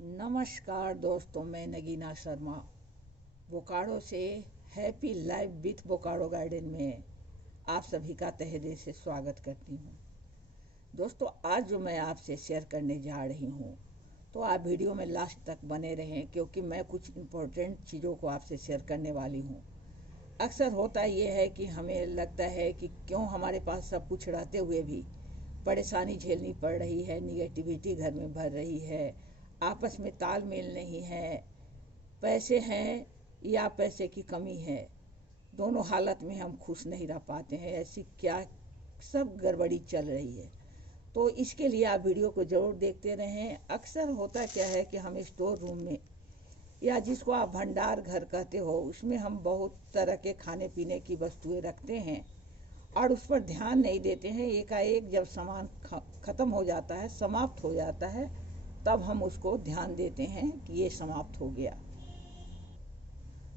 नमस्कार दोस्तों, मैं नगीना शर्मा बोकारो से happy life with Bokaro garden में आप सभी का तहे दिल से स्वागत करती हूँ। दोस्तों, आज जो मैं आपसे शेयर करने जा रही हूँ तो आप वीडियो में लास्ट तक बने रहें, क्योंकि मैं कुछ इम्पोर्टेंट चीज़ों को आपसे शेयर करने वाली हूँ। अक्सर होता ये है कि हमें लगता है कि क्यों हमारे पास सब कुछ रहते हुए भी परेशानी झेलनी पड़ रही है, निगेटिविटी घर में भर रही है, आपस में तालमेल नहीं है, पैसे हैं या पैसे की कमी है, दोनों हालत में हम खुश नहीं रह पाते हैं, ऐसी क्या सब गड़बड़ी चल रही है। तो इसके लिए आप वीडियो को ज़रूर देखते रहें। अक्सर होता क्या है कि हम स्टोर रूम में या जिसको आप भंडार घर कहते हो, उसमें हम बहुत तरह के खाने पीने की वस्तुएं रखते हैं और उस पर ध्यान नहीं देते हैं। एकाएक जब सामान ख़त्म हो जाता है, समाप्त हो जाता है, तब हम उसको ध्यान देते हैं कि ये समाप्त हो गया।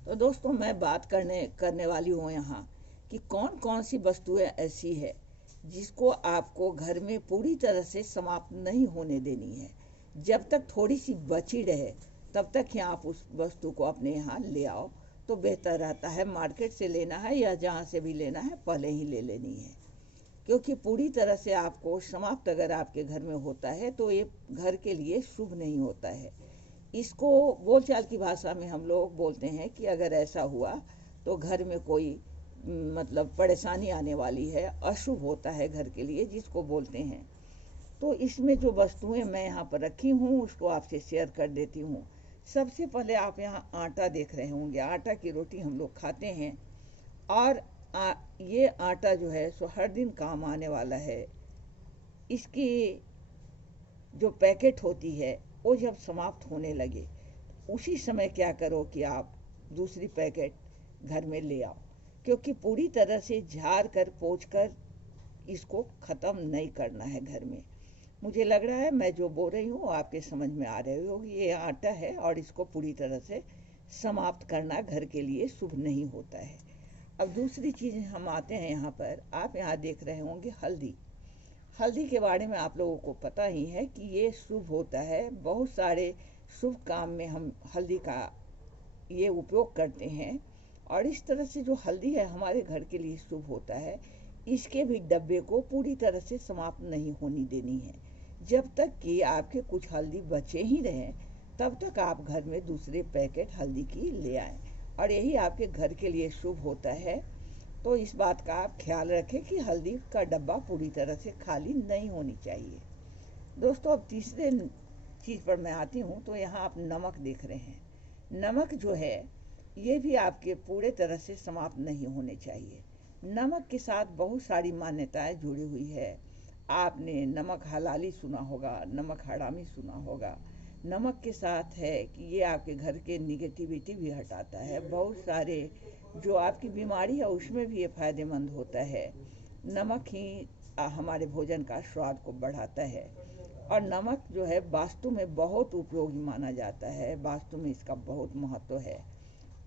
तो दोस्तों, मैं बात करने वाली हूँ यहाँ कि कौन कौन सी वस्तुएं ऐसी है जिसको आपको घर में पूरी तरह से समाप्त नहीं होने देनी है। जब तक थोड़ी सी बची रहे तब तक ही आप उस वस्तु को अपने यहाँ ले आओ तो बेहतर रहता है। मार्केट से लेना है या जहाँ से भी लेना है, पहले ही ले लेनी है, क्योंकि पूरी तरह से आपको समाप्त अगर आपके घर में होता है तो ये घर के लिए शुभ नहीं होता है। इसको बोलचाल की भाषा में हम लोग बोलते हैं कि अगर ऐसा हुआ तो घर में कोई मतलब परेशानी आने वाली है, अशुभ होता है घर के लिए, जिसको बोलते हैं। तो इसमें जो वस्तुएं मैं यहाँ पर रखी हूँ उसको आपसे शेयर कर देती हूँ। सबसे पहले आप यहाँ आटा देख रहे होंगे। आटा की रोटी हम लोग खाते हैं और ये आटा जो है सो हर दिन काम आने वाला है। इसकी जो पैकेट होती है वो जब समाप्त होने लगे उसी समय क्या करो कि आप दूसरी पैकेट घर में ले आओ, क्योंकि पूरी तरह से झाड़ कर पोंछ कर इसको ख़त्म नहीं करना है घर में। मुझे लग रहा है मैं जो बोल रही हूँ आपके समझ में आ रही होगी। ये आटा है और इसको पूरी तरह से समाप्त करना घर के लिए शुभ नहीं होता है। अब दूसरी चीज़ हम आते हैं यहाँ पर। आप यहाँ देख रहे होंगे हल्दी। हल्दी के बारे में आप लोगों को पता ही है कि ये शुभ होता है। बहुत सारे शुभ काम में हम हल्दी का ये उपयोग करते हैं और इस तरह से जो हल्दी है हमारे घर के लिए शुभ होता है। इसके भी डब्बे को पूरी तरह से समाप्त नहीं होनी देनी है। जब तक कि आपके कुछ हल्दी बचे ही रहें तब तक आप घर में दूसरे पैकेट हल्दी की ले आएँ और यही आपके घर के लिए शुभ होता है। तो इस बात का आप ख्याल रखें कि हल्दी का डब्बा पूरी तरह से खाली नहीं होनी चाहिए। दोस्तों, अब तीसरे चीज़ पर मैं आती हूँ। तो यहाँ आप नमक देख रहे हैं। नमक जो है ये भी आपके पूरे तरह से समाप्त नहीं होने चाहिए। नमक के साथ बहुत सारी मान्यताएं जुड़ी हुई है। आपने नमक हलाली सुना होगा, नमक हरामी सुना होगा। नमक के साथ है कि ये आपके घर के निगेटिविटी भी हटाता है। बहुत सारे जो आपकी बीमारी है उसमें भी ये फ़ायदेमंद होता है। नमक ही हमारे भोजन का स्वाद को बढ़ाता है और नमक जो है वास्तु में बहुत उपयोगी माना जाता है। वास्तु में इसका बहुत महत्व है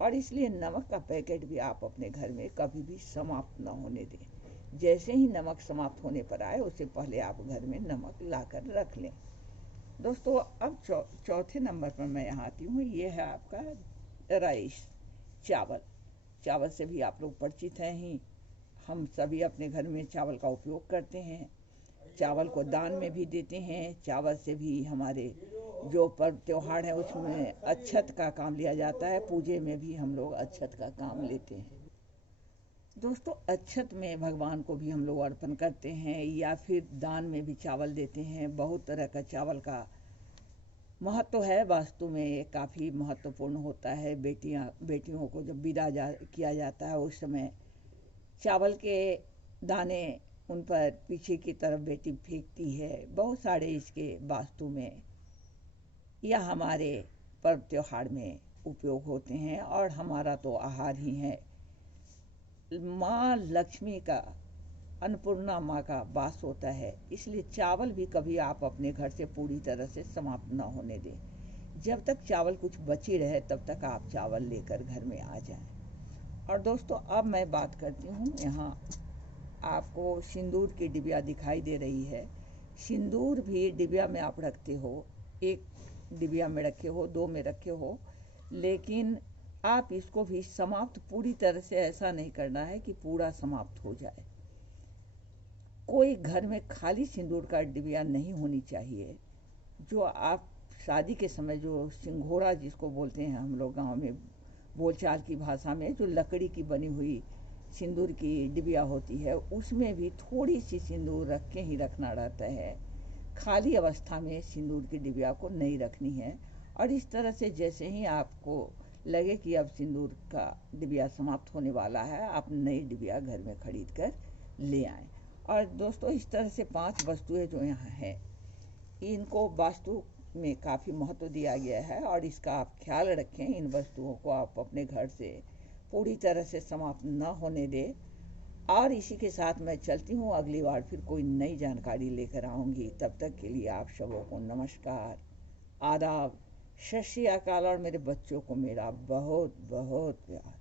और इसलिए नमक का पैकेट भी आप अपने घर में कभी भी समाप्त न होने दें। जैसे ही नमक समाप्त होने पर आए उससे पहले आप घर में नमक लाकर रख लें। दोस्तों, अब चौथे नंबर पर मैं यहाँ आती हूँ। ये है आपका राइस, चावल। चावल से भी आप लोग परिचित हैं ही। हम सभी अपने घर में चावल का उपयोग करते हैं। चावल को दान में भी देते हैं। चावल से भी हमारे जो पर्व त्यौहार है उसमें अक्षत का काम लिया जाता है। पूजे में भी हम लोग अक्षत का काम लेते हैं। दोस्तों, अक्षत में भगवान को भी हम लोग अर्पण करते हैं या फिर दान में भी चावल देते हैं। बहुत तरह का चावल का महत्व है। वास्तु में ये काफ़ी महत्वपूर्ण होता है। बेटियों को जब विदा किया जाता है उस समय चावल के दाने उन पर पीछे की तरफ बेटी फेंकती है। बहुत सारे इसके वास्तु में या हमारे पर्व त्योहार में उपयोग होते हैं और हमारा तो आहार ही है। माँ लक्ष्मी का, अन्नपूर्णा माँ का वास होता है, इसलिए चावल भी कभी आप अपने घर से पूरी तरह से समाप्त न होने दें। जब तक चावल कुछ बची रहे तब तक आप चावल लेकर घर में आ जाएं। और दोस्तों, अब मैं बात करती हूँ। यहाँ आपको सिंदूर की डिबिया दिखाई दे रही है। सिंदूर भी डिबिया में आप रखते हो। एक डिबिया में रखे हो, 2 में रखे हो, लेकिन आप इसको भी समाप्त पूरी तरह से ऐसा नहीं करना है कि पूरा समाप्त हो जाए। कोई घर में खाली सिंदूर का डिबिया नहीं होनी चाहिए। जो आप शादी के समय जो सिंघोड़ा जिसको बोलते हैं हम लोग गांव में बोलचाल की भाषा में, जो लकड़ी की बनी हुई सिंदूर की डिबिया होती है, उसमें भी थोड़ी सी सिंदूर रख के ही रखना रहता है। खाली अवस्था में सिंदूर की डिबिया को नहीं रखनी है। और इस तरह से जैसे ही आपको लगे कि अब सिंदूर का डिबिया समाप्त होने वाला है, आप नई डिबिया घर में खरीद कर ले आएँ। और दोस्तों, इस तरह से 5 वस्तुएं जो यहाँ हैं, इनको वास्तु में काफ़ी महत्व दिया गया है और इसका आप ख्याल रखें। इन वस्तुओं को आप अपने घर से पूरी तरह से समाप्त न होने दें। और इसी के साथ मैं चलती हूँ, अगली बार फिर कोई नई जानकारी लेकर आऊँगी। तब तक के लिए आप सबों को नमस्कार, आदाब, सत श्री अकाल और मेरे बच्चों को मेरा बहुत बहुत प्यार।